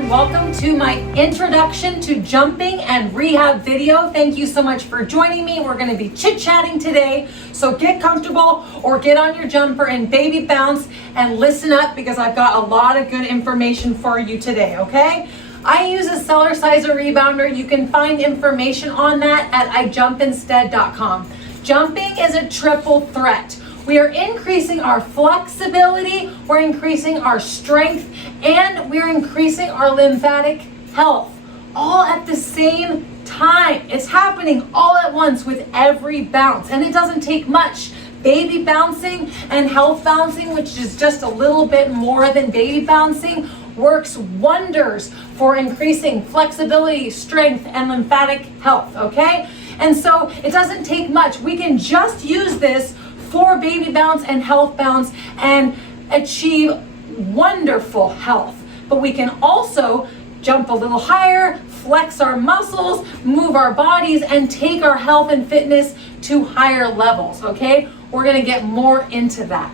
everyone. Welcome to my introduction to jumping and rehab video. Thank you so much for joining me. We're going to be chit-chatting today. So get comfortable or get on your jumper and baby bounce and listen up because I've got a lot of good information for you today, okay? I use a Cellerciser rebounder. You can find information on that at ijumpinstead.com. Jumping is a triple threat. We are increasing our flexibility, we're increasing our strength, and we're increasing our lymphatic health all at the same time. It's happening all at once with every bounce, and it doesn't take much. Baby bouncing and health bouncing, which is just a little bit more than baby bouncing, works wonders for increasing flexibility, strength, and lymphatic health, okay? And so it doesn't take much. We can just use this for baby bounce and health bounce and achieve wonderful health. But we can also jump a little higher, flex our muscles, move our bodies, and take our health and fitness to higher levels, okay? We're gonna get more into that.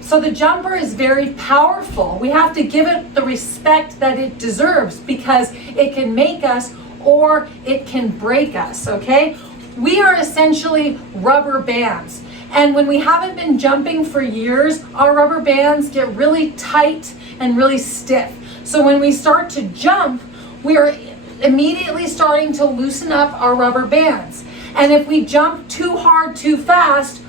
So the jumper is very powerful. We have to give it the respect that it deserves because it can make us or it can break us, okay? We are essentially rubber bands. And when we haven't been jumping for years, our rubber bands get really tight and really stiff. So when we start to jump, we are immediately starting to loosen up our rubber bands. And if we jump too hard, too fast,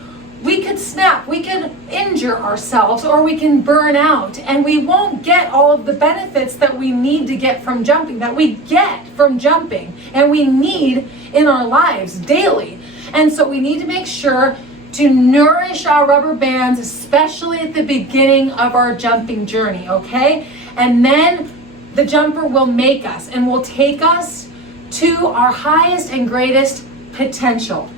we could snap, we could injure ourselves, or we can burn out. And we won't get all of the benefits that we need to get from jumping, that we get from jumping, and we need in our lives daily. And so we need to make sure to nourish our rubber bands, especially at the beginning of our jumping journey, okay? And then the jumper will make us and will take us to our highest and greatest potential.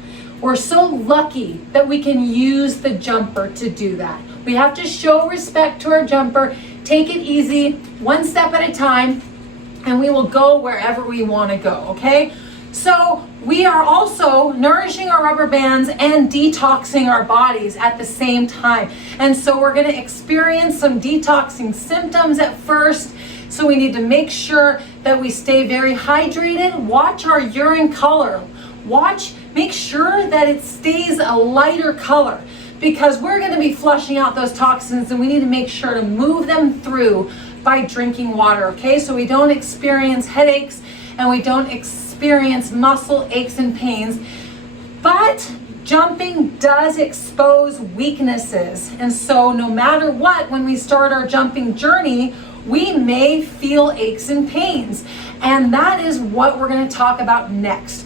We're so lucky that we can use the jumper to do that. We have to show respect to our jumper, take it easy, one step at a time, and we will go wherever we want to go, okay? So we are also nourishing our rubber bands and detoxing our bodies at the same time. And so we're going to experience some detoxing symptoms at first. So we need to make sure that we stay very hydrated. Watch our urine color. Make sure that it stays a lighter color because we're going to be flushing out those toxins and we need to make sure to move them through by drinking water, okay? So we don't experience headaches and we don't experience muscle aches and pains. But jumping does expose weaknesses. And so no matter what, when we start our jumping journey, we may feel aches and pains. And that is what we're going to talk about next.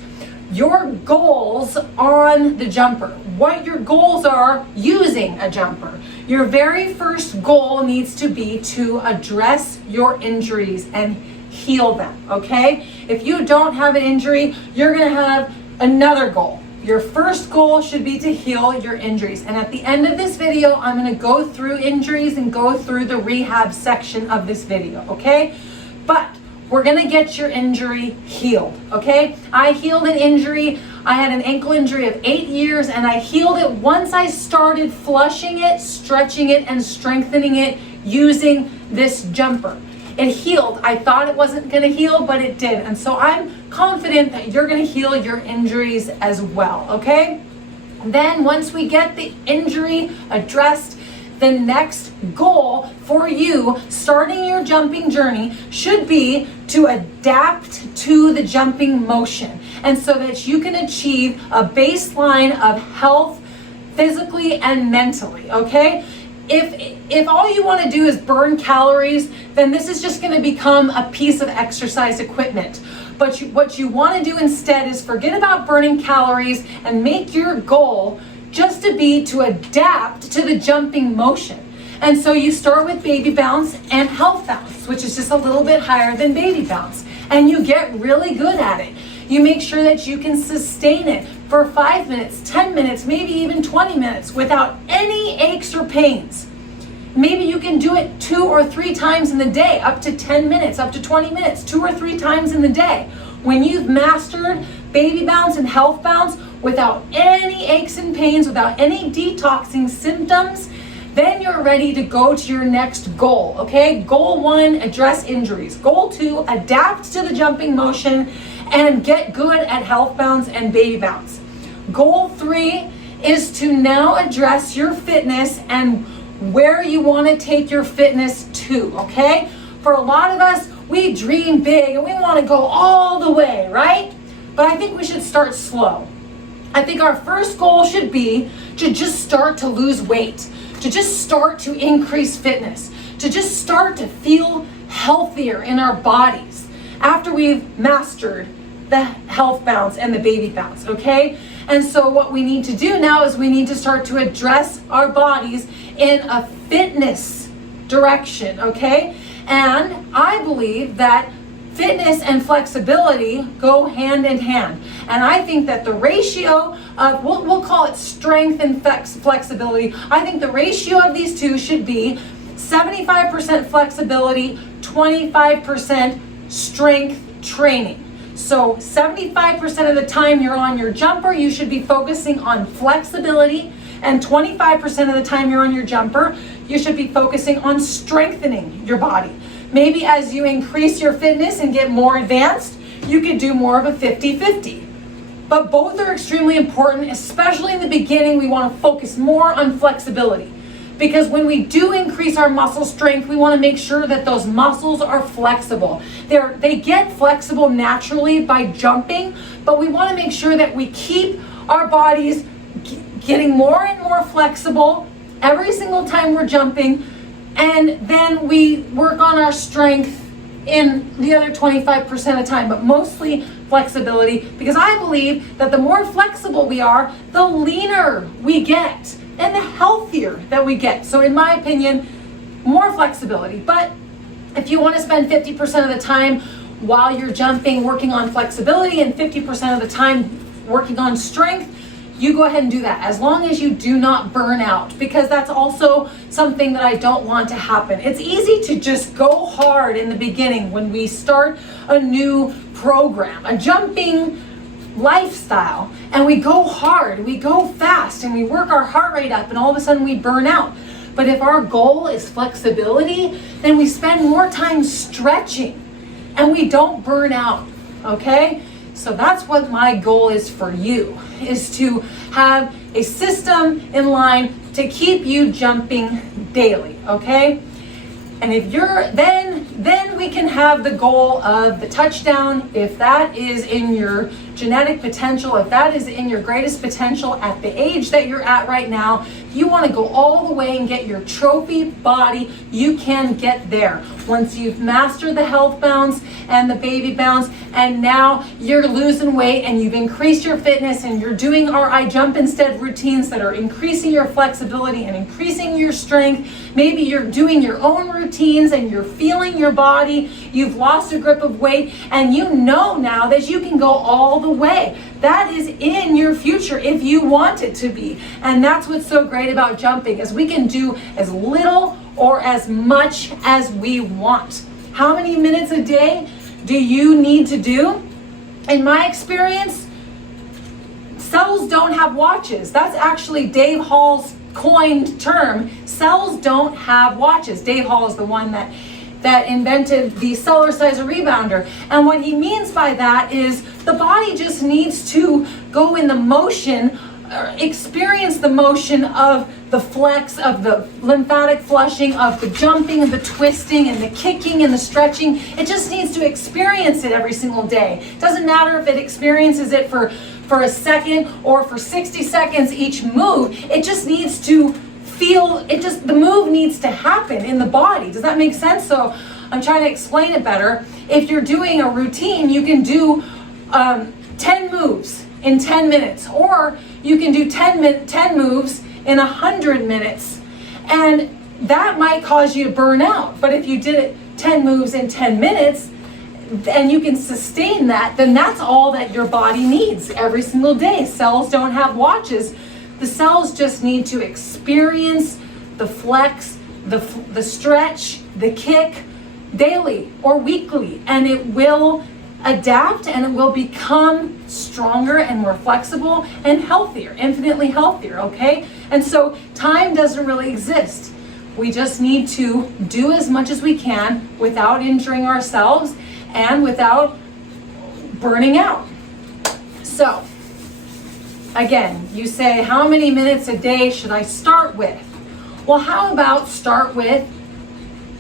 Your goals on the jumper, what your goals are using a jumper. Your very first goal needs to be to address your injuries and heal them, okay? If you don't have an injury, you're gonna have another goal. Your first goal should be to heal your injuries. And at the end of this video, I'm gonna go through injuries and go through the rehab section of this video, okay? But we're gonna get your injury healed, okay? I healed an injury. I had an ankle injury of 8 years and I healed it once I started flushing it, stretching it, and strengthening it using this jumper. It healed. I thought it wasn't gonna heal, but it did. And so I'm confident that you're gonna heal your injuries as well, okay? Then once we get the injury addressed, the next goal for you starting your jumping journey should be to adapt to the jumping motion and so that you can achieve a baseline of health physically and mentally, okay? If all you want to do is burn calories, then this is just going to become a piece of exercise equipment. But what you want to do instead is forget about burning calories and make your goal just to be to adapt to the jumping motion. And so you start with baby bounce and health bounce, which is just a little bit higher than baby bounce. And you get really good at it. You make sure that you can sustain it for 5 minutes, 10 minutes, maybe even 20 minutes without any aches or pains. Maybe you can do it 2 or 3 times in the day, up to 10 minutes, up to 20 minutes, 2 or 3 times in the day. When you've mastered baby bounce and health bounce without any aches and pains, without any detoxing symptoms, then you're ready to go to your next goal, okay? Goal 1, address injuries. Goal 2, adapt to the jumping motion and get good at health bounce and baby bounce. Goal 3 is to now address your fitness and where you want to take your fitness to, okay? For a lot of us, we dream big and we want to go all the way, right? But I think we should start slow. I think our first goal should be to just start to lose weight, to just start to increase fitness, to just start to feel healthier in our bodies after we've mastered the health bounce and the baby bounce, okay? And so what we need to do now is we need to start to address our bodies in a fitness direction, okay? And I believe that fitness and flexibility go hand in hand. And I think that the ratio of, we'll call it strength and flexibility, I think the ratio of these two should be 75% flexibility, 25% strength training. So 75% of the time you're on your jumper, you should be focusing on flexibility, and 25% of the time you're on your jumper, you should be focusing on strengthening your body. Maybe as you increase your fitness and get more advanced, you could do more of a 50-50. But both are extremely important, especially in the beginning. We want to focus more on flexibility, because when we do increase our muscle strength, we want to make sure that those muscles are flexible. They get flexible naturally by jumping, but we want to make sure that we keep our bodies getting more and more flexible every single time we're jumping, and then we work on our strength in the other 25% of the time, but mostly flexibility, because I believe that the more flexible we are, the leaner we get and the healthier that we get. So in my opinion, more flexibility. But if you want to spend 50% of the time while you're jumping working on flexibility and 50% of the time working on strength, you go ahead and do that, as long as you do not burn out, because that's also something that I don't want to happen. It's easy to just go hard in the beginning when we start a new program, a jumping lifestyle, and we go hard, we go fast, and we work our heart rate up, and all of a sudden we burn out. But if our goal is flexibility, then we spend more time stretching and we don't burn out, okay? So that's what my goal is for you, is to have a system in line to keep you jumping daily, okay? And if you're, then we can have the goal of the touchdown. If that is in your genetic potential, if that is in your greatest potential at the age that you're at right now, you want to go all the way and get your trophy body, you can get there. Once you've mastered the health bounce and the baby bounce, and now you're losing weight and you've increased your fitness and you're doing our I jump instead routines that are increasing your flexibility and increasing your strength. Maybe you're doing your own routines and you're feeling your body, you've lost a grip of weight, and you know now that you can go all the way. That is in your future if you want it to be. And that's what's so great about jumping, is we can do as little or as much as we want. How many minutes a day do you need to do? In my experience, cells don't have watches. That's actually Dave Hall's coined term. Cells don't have watches. Dave Hall is the one that invented the Cellerciser Rebounder. And what he means by that is the body just needs to go in the motion, experience the motion of the flex, of the lymphatic flushing, of the jumping and the twisting and the kicking and the stretching. It just needs to experience it every single day. It doesn't matter if it experiences it for a second or for 60 seconds each move. It just needs to feel, the move needs to happen in the body. Does that make sense? So I'm trying to explain it better. If you're doing a routine, you can do 10 moves in 10 minutes, or you can do 10 moves in 100 minutes, and that might cause you to burn out. But if you did it 10 moves in 10 minutes and you can sustain that, then that's all that your body needs every single day. Cells don't have watches. The cells just need to experience the flex, the stretch, the kick daily or weekly, and it will adapt and it will become stronger and more flexible and healthier, infinitely healthier, okay? And so time doesn't really exist. We just need to do as much as we can without injuring ourselves and without burning out. So, again, you say, how many minutes a day should I start with? Well, how about start with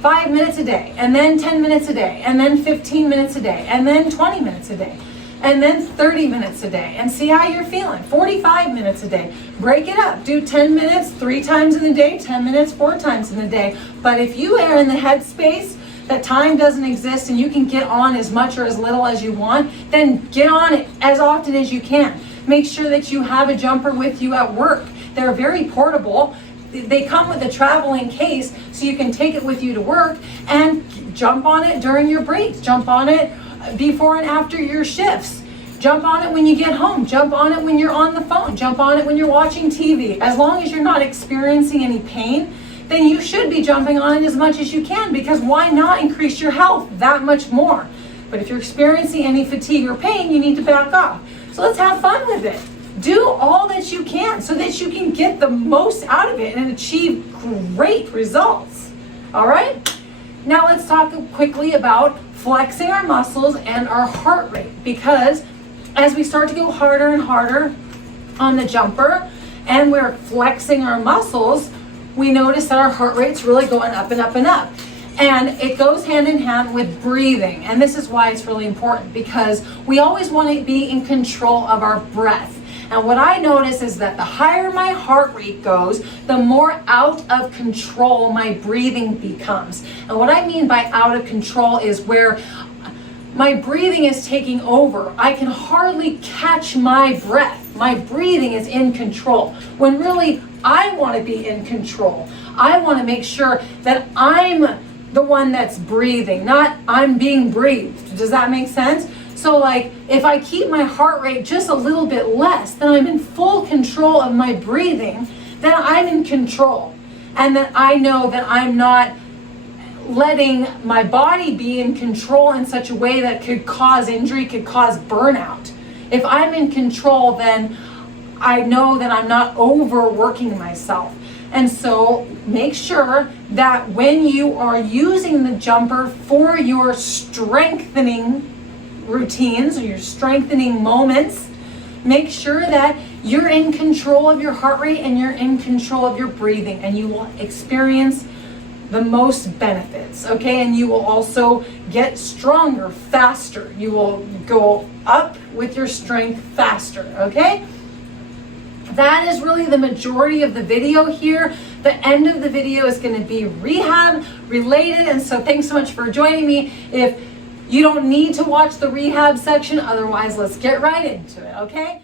5 minutes a day, and then 10 minutes a day, and then 15 minutes a day, and then 20 minutes a day, and then 30 minutes a day, and see how you're feeling. 45 minutes a day. Break it up. Do 10 minutes 3 times in the day, 10 minutes 4 times in the day. But if you are in the headspace that time doesn't exist and you can get on as much or as little as you want, then get on it as often as you can. Make sure that you have a jumper with you at work. They're very portable. They come with a traveling case, so you can take it with you to work and jump on it during your breaks. Jump on it before and after your shifts. Jump on it when you get home. Jump on it when you're on the phone. Jump on it when you're watching TV. As long as you're not experiencing any pain, then you should be jumping on it as much as you can, because why not increase your health that much more? But if you're experiencing any fatigue or pain, you need to back off. So let's have fun with it. Do all that you can so that you can get the most out of it and achieve great results. All right? Now let's talk quickly about flexing our muscles and our heart rate, because as we start to go harder and harder on the jumper and we're flexing our muscles, we notice that our heart rate's really going up and up and up. And it goes hand in hand with breathing. And this is why it's really important, because we always want to be in control of our breath. And what I notice is that the higher my heart rate goes, the more out of control my breathing becomes. And what I mean by out of control is where my breathing is taking over. I can hardly catch my breath. My breathing is in control, when really I want to be in control. I want to make sure that I'm the one that's breathing, not I'm being breathed. Does that make sense? So like, if I keep my heart rate just a little bit less, then I'm in full control of my breathing, then I'm in control. And then I know that I'm not letting my body be in control in such a way that could cause injury, could cause burnout. If I'm in control, then I know that I'm not overworking myself. And so make sure that when you are using the jumper for your strengthening routines or your strengthening moments, make sure that you're in control of your heart rate and you're in control of your breathing, and you will experience the most benefits, okay? And you will also get stronger faster. You will go up with your strength faster, okay? That is really the majority of the video here. The end of the video is going to be rehab related, and so thanks so much for joining me. If you don't need to watch the rehab section, otherwise let's get right into it, okay?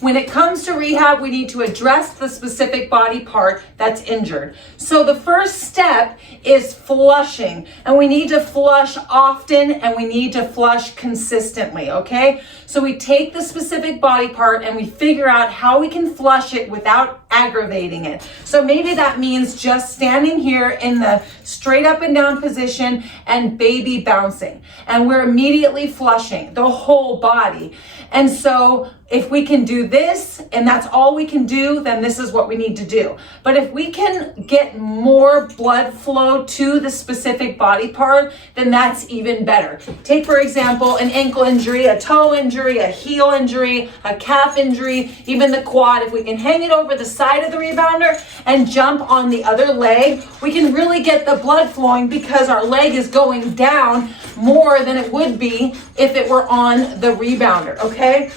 When it comes to rehab, we need to address the specific body part that's injured. So the first step is flushing, and we need to flush often and we need to flush consistently, okay? So we take the specific body part and we figure out how we can flush it without aggravating it. So maybe that means just standing here in the straight up and down position and baby bouncing, and we're immediately flushing the whole body. And so if we can do this and that's all we can do, then this is what we need to do. But if we can get more blood flow to the specific body part, then that's even better. Take, for example, an ankle injury, a toe injury, a heel injury, a calf injury, even the quad. If we can hang it over the side of the rebounder and jump on the other leg, we can really get the blood flowing, because our leg is going down more than it would be if it were on the rebounder, okay?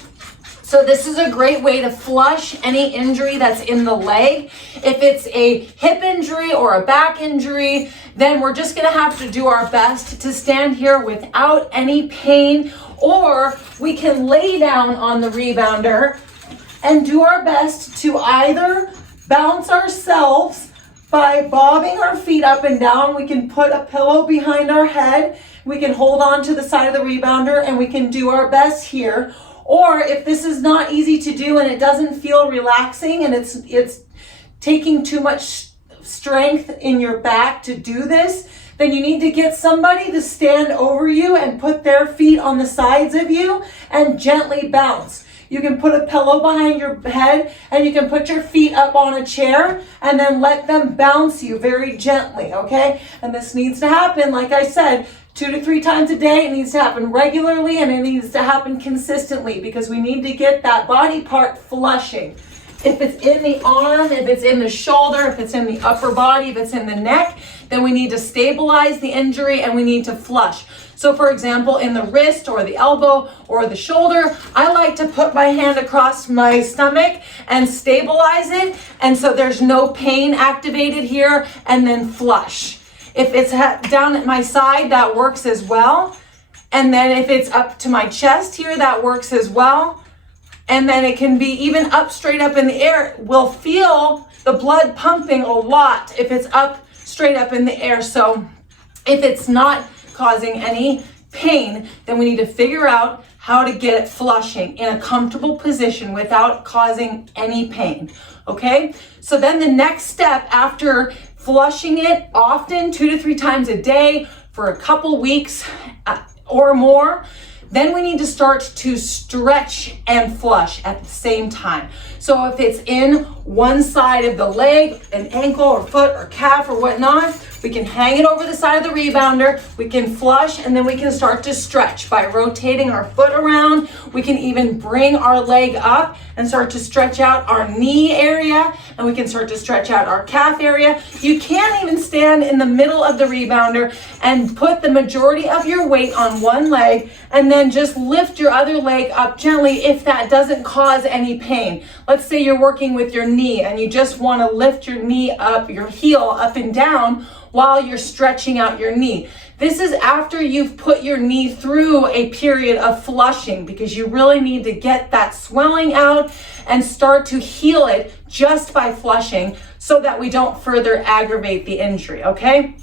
So this is a great way to flush any injury that's in the leg. If it's a hip injury or a back injury, then we're just gonna have to do our best to stand here without any pain, or we can lay down on the rebounder and do our best to either bounce ourselves by bobbing our feet up and down. We can put a pillow behind our head. We can hold on to the side of the rebounder and we can do our best here. Or if this is not easy to do and it doesn't feel relaxing and it's taking too much strength in your back to do this, then you need to get somebody to stand over you and put their feet on the sides of you and gently bounce. You can put a pillow behind your head and you can put your feet up on a chair and then let them bounce you very gently, okay? And this needs to happen, like I said, 2 to 3 times a day. It needs to happen regularly and it needs to happen consistently because we need to get that body part flushing. If it's in the arm, if it's in the shoulder, if it's in the upper body, if it's in the neck, then we need to stabilize the injury and we need to flush. So for example, in the wrist or the elbow or the shoulder, I like to put my hand across my stomach and stabilize it. And so there's no pain activated here, and then flush. If it's down at my side, that works as well. And then if it's up to my chest here, that works as well. And then it can be even up, straight up in the air. We'll feel the blood pumping a lot if it's up, straight up in the air. So if it's not causing any pain, then we need to figure out how to get it flushing in a comfortable position without causing any pain, okay? So then the next step after flushing it often, 2 to 3 times a day for a couple weeks or more, then we need to start to stretch and flush at the same time. So if it's in one side of the leg, an ankle or foot or calf or whatnot, we can hang it over the side of the rebounder, we can flush, and then we can start to stretch by rotating our foot around. We can even bring our leg up and start to stretch out our knee area, and we can start to stretch out our calf area. You can even stand in the middle of the rebounder and put the majority of your weight on one leg and then just lift your other leg up gently if that doesn't cause any pain. Let's say you're working with your knee and you just want to lift your knee up, your heel up and down while you're stretching out your knee. This is after you've put your knee through a period of flushing because you really need to get that swelling out and start to heal it just by flushing so that we don't further aggravate the injury, okay?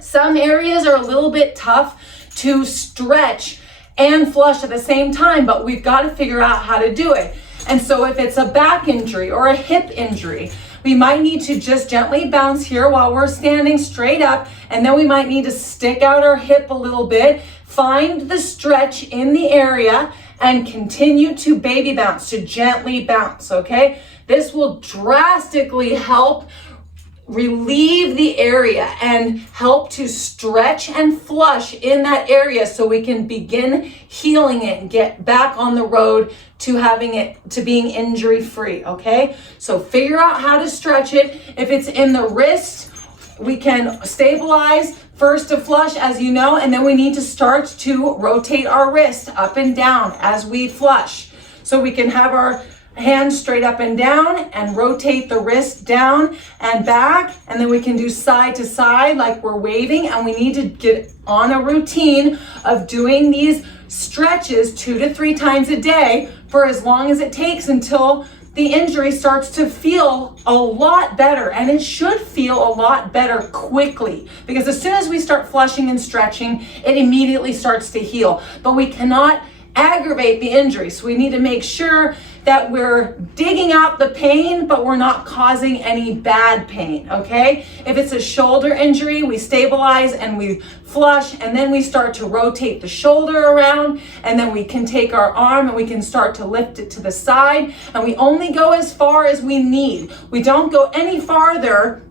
Some areas are a little bit tough to stretch and flush at the same time, but we've got to figure out how to do it. And so if it's a back injury or a hip injury, we might need to just gently bounce here while we're standing straight up, and then we might need to stick out our hip a little bit, find the stretch in the area, and continue to baby bounce, to gently bounce, okay? This will drastically help relieve the area and help to stretch and flush in that area so we can begin healing it and get back on the road to having it, to being injury free, okay? So figure out how to stretch it. If it's in the wrist, we can stabilize first to flush, as you know, and then we need to start to rotate our wrist up and down as we flush. So we can have our hands straight up and down and rotate the wrist down and back, and then we can do side to side like we're waving, and we need to get on a routine of doing these stretches 2 to 3 times a day for as long as it takes until the injury starts to feel a lot better. And it should feel a lot better quickly, because as soon as we start flushing and stretching, it immediately starts to heal. But we cannot aggravate the injury, so we need to make sure that we're digging out the pain, but we're not causing any bad pain, okay? If it's a shoulder injury, we stabilize and we flush, and then we start to rotate the shoulder around, and then we can take our arm and we can start to lift it to the side, and we only go as far as we need. We don't go any farther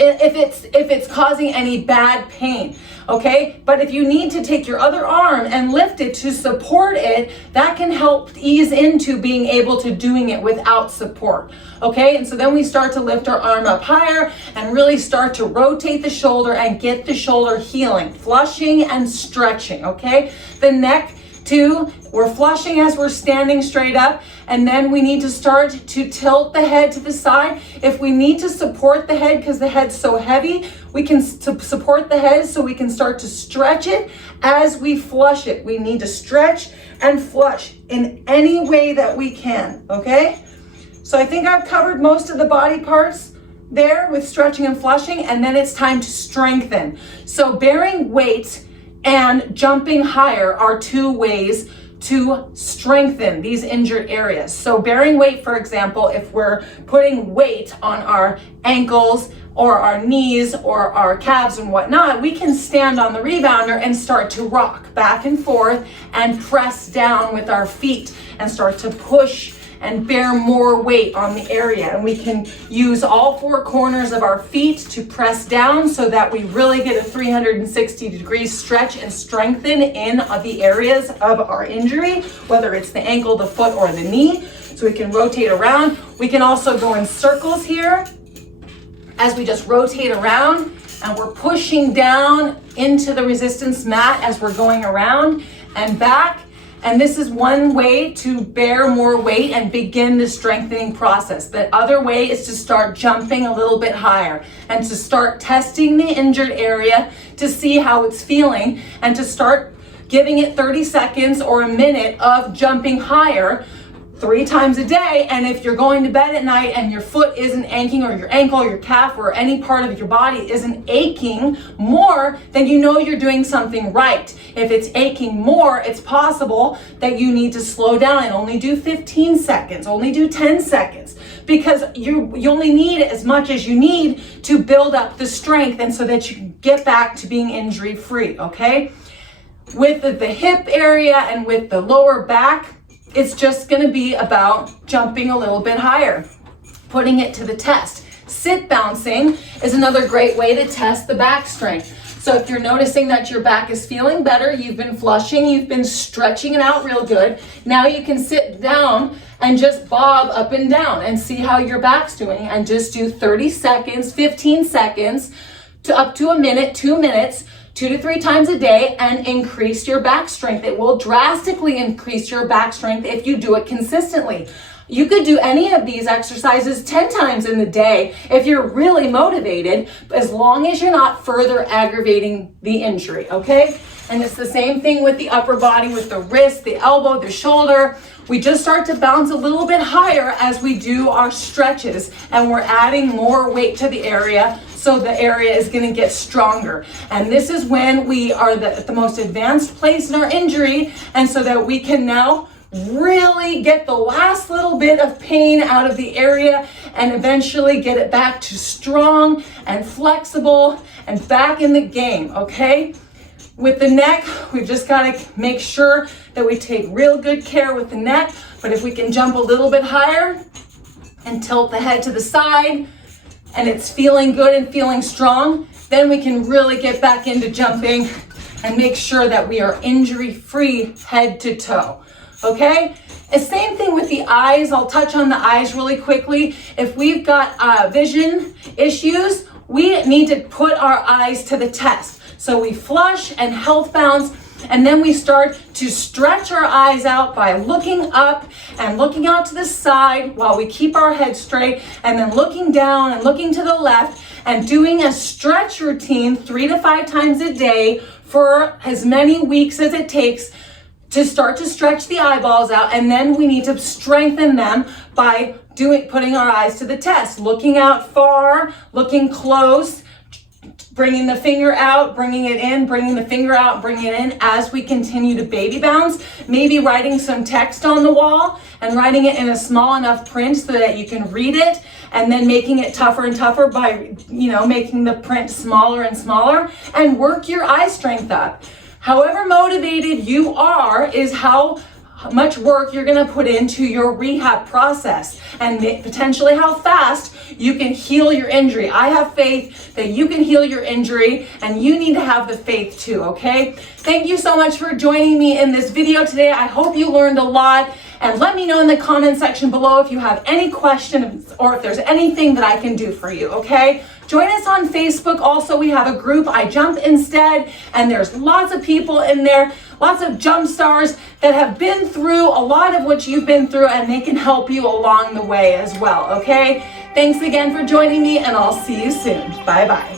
if it's causing any bad pain, okay? But if you need to take your other arm and lift it to support it, that can help ease into being able to doing it without support, okay? And so then we start to lift our arm up higher and really start to rotate the shoulder and get the shoulder healing, flushing and stretching, okay? The neck too, we're flushing as we're standing straight up, and then we need to start to tilt the head to the side. If we need to support the head because the head's so heavy, we can support the head so we can start to stretch it as we flush it. We need to stretch and flush in any way that we can, okay? So I think I've covered most of the body parts there with stretching and flushing, and then it's time to strengthen. So bearing weight and jumping higher are 2 ways to strengthen these injured areas. So bearing weight, for example, if we're putting weight on our ankles or our knees or our calves and whatnot, we can stand on the rebounder and start to rock back and forth and press down with our feet and start to push and bear more weight on the area. And we can use all four corners of our feet to press down so that we really get a 360-degree stretch and strengthen in the areas of our injury, whether it's the ankle, the foot, or the knee. So we can rotate around. We can also go in circles here as we just rotate around, and we're pushing down into the resistance mat as we're going around and back. And this is one way to bear more weight and begin the strengthening process. The other way is to start jumping a little bit higher and to start testing the injured area to see how it's feeling and to start giving it 30 seconds or a minute of jumping higher 3 times a day. And if you're going to bed at night and your foot isn't aching, or your ankle or your calf or any part of your body isn't aching more, then you know you're doing something right. If it's aching more, it's possible that you need to slow down and only do 15 seconds, only do 10 seconds, because you only need as much as you need to build up the strength and so that you can get back to being injury free, okay? With the hip area and with the lower back, it's just going to be about jumping a little bit higher, putting it to the test. Sit bouncing is another great way to test the back strength. So if you're noticing that your back is feeling better, you've been flushing, you've been stretching it out real good, now you can sit down and just bob up and down and see how your back's doing, and just do 30 seconds, 15 seconds, to up to a minute, 2 minutes, 2 to 3 times a day, and increase your back strength. It will drastically increase your back strength if you do it consistently. You could do any of these exercises 10 times in the day if you're really motivated, as long as you're not further aggravating the injury, okay? And it's the same thing with the upper body, with the wrist, the elbow, the shoulder. We just start to bounce a little bit higher as we do our stretches, and we're adding more weight to the area, so the area is going to get stronger. And this is when we are at the most advanced place in our injury, and so that we can now really get the last little bit of pain out of the area and eventually get it back to strong and flexible and back in the game, okay? With the neck, we've just got to make sure that we take real good care with the neck. But if we can jump a little bit higher and tilt the head to the side, and it's feeling good and feeling strong, then we can really get back into jumping and make sure that we are injury-free head to toe, okay? The same thing with the eyes. I'll touch on the eyes really quickly. If we've got vision issues, we need to put our eyes to the test. So we flush and health bounce, and then we start to stretch our eyes out by looking up and looking out to the side while we keep our head straight, and then looking down and looking to the left, and doing a stretch routine 3 to 5 times a day for as many weeks as it takes to start to stretch the eyeballs out. And then we need to strengthen them by putting our eyes to the test, looking out far, looking close, bringing the finger out, bringing it in, bringing the finger out, bringing it in as we continue to baby bounce. Maybe writing some text on the wall and writing it in a small enough print so that you can read it, and then making it tougher and tougher by, making the print smaller and smaller, and work your eye strength up. However motivated you are is how much work you're going to put into your rehab process, and potentially how fast you can heal your injury. I have faith that you can heal your injury, and you need to have the faith too, okay? Thank you so much for joining me in this video today. I hope you learned a lot, and let me know in the comment section below if you have any questions or if there's anything that I can do for you, okay? Join us on Facebook. Also, we have a group, I Jump Instead, and there's lots of people in there, lots of jump stars that have been through a lot of what you've been through, and they can help you along the way as well, okay? Thanks again for joining me, and I'll see you soon. Bye-bye.